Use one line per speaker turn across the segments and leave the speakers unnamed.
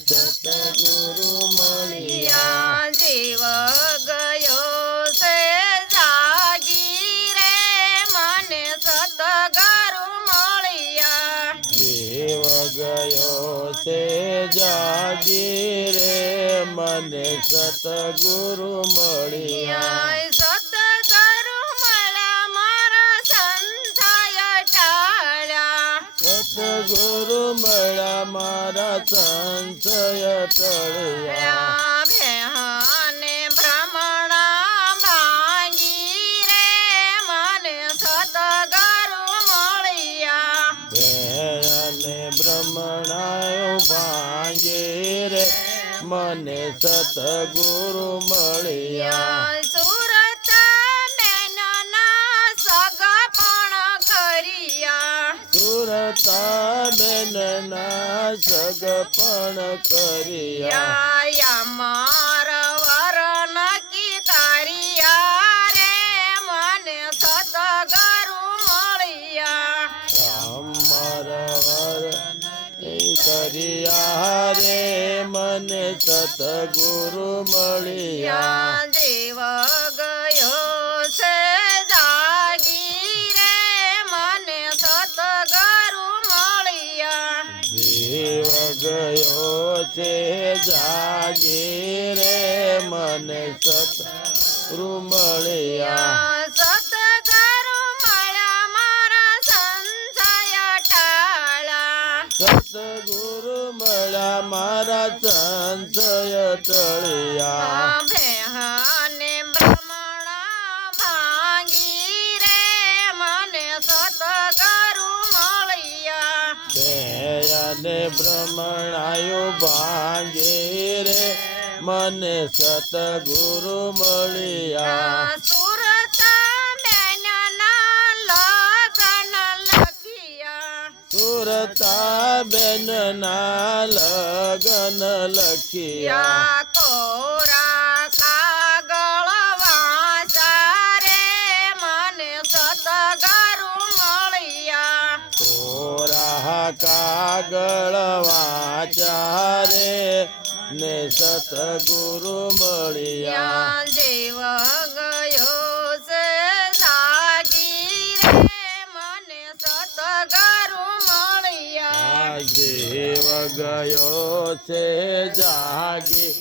સતગુરુ મળ્યા
જીવ ગયો છે જાગી રે મને
સતગુરુ મળ્યા જીવ
ગયો છે જાગી રે મને સતગુરુ મળ્યા
સતગુરુ મળ્યા મારા સંશય ટળ્યા મને સતગુરુ મળ્યા.
બેનના સગ કરિયા. માર વર નક્કી તારિયા રે મને સતગુરુ મળ્યા.
અમર વર કર્યા રે મને સતગુરુ મળ્યા.
જીવ ગયો
ગયો છે જાગી રે મને સતગુરુ મળ્યા
સતગુરુ મળ્યા મારા સંશય ટાળા
સતગુરુ મળ્યા મારા સંશય ટળ્યા ભ્રમણાયો ભાંગે રે મને સતગુરુ મળ્યા
સુરત બેનના લગન લખિયા
સુરતા બેન ના લગન લખિયા
યા કાગળ વાંચા રે.
ને સતગુરુ મળ્યા.
દેવ જીવ ગયો છે જાગી રે. મને સતગુરુ મળ્યા.
દેવ જીવ ગયો છે જાગી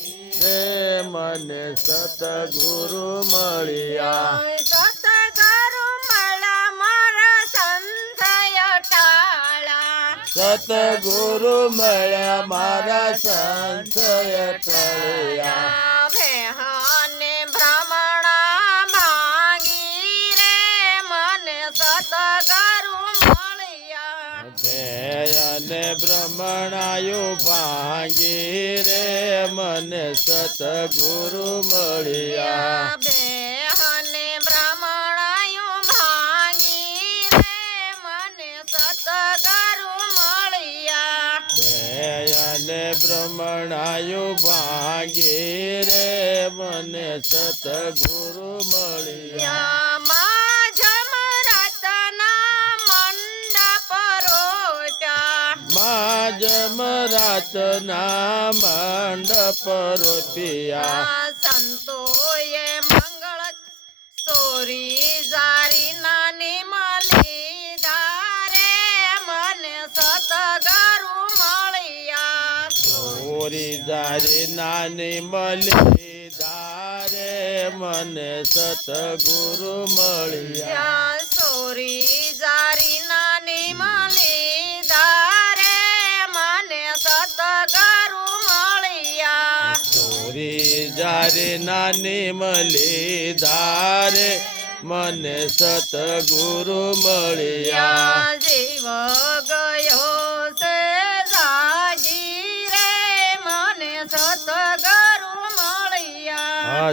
રે. મને સતગુરુ મળ્યા.
સતગુરુ મળ્યા મારા સંશય
ટળ્યા
ભેહાને ભ્રમણા ભાંગી રે મને સતગુરુ મળ્યા.
જયને ભ્રમણાયો ભાંગી રે મને સતગુરુ મળ્યા.
ભ્રમણાયો ભાંગી રે મને સતગુરુ મળ્યા યા મા જમરતના મંડપ રોપ્યા
મા જમરાતના મંડપ રોપિયા
આ સંતોએ મંગળ સોરી જારી નાની મળી
ચોરી દારે નાની મળી દારે મને સતગુરુ મળ્યા.
સોરી જારી નાની મળી દારે મને સતગુરુ મળ્યા.
સોરી જારી નાની મળી દારે મને સતગુરુ મળ્યા.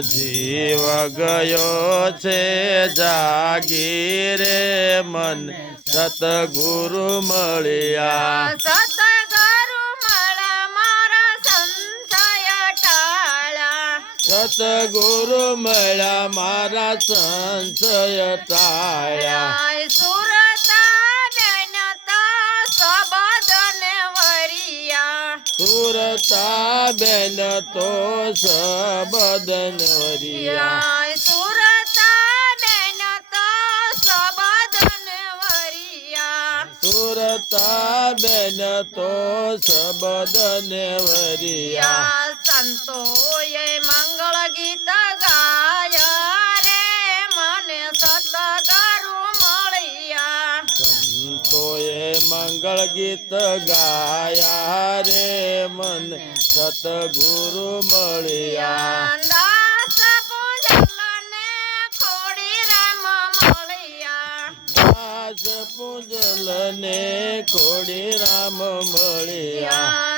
જીવ ગયો છે જાગી રે મને સતગુરુ મળ્યા
સતગુરુ મળ્યા
મારા સંશય ટાળા
સતગુરુ મળ્યા મારા સંશય ટાળ્યા
યાય સુરતા
બેન તો સબદન વરિયા.
સુરતા નયનતા સબદને વરિયા.
હતા બેન તો સબદન વરિયા.
સંતોએ મંગળ ગીત ગાય રે મને સતગરુ મળ્યા.
સંતોએ મંગળ ગીત ગાયા રે મને સતગુરુ મળ્યા. પૂજલ ને ખોડી રામ મળ્યા.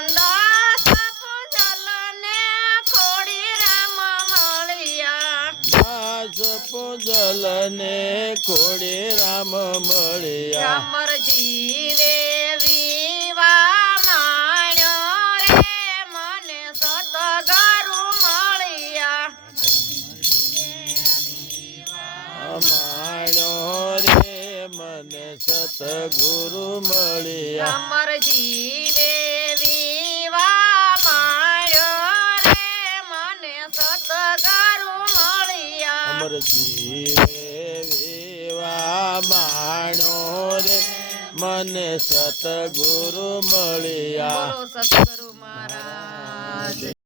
પૂજલ ને ખોડી રામ મળ્યા.
અમર જીવે માણ્યો રે મને સતગુરુ મળ્યા. અમર જીવે વિવા માણ્યો રે મને સતગરુ મળ્યા.
અમર જીવે વિવા માણો રે મને સતગુરુ મળ્યા.
સતગુરુ મહારાજ.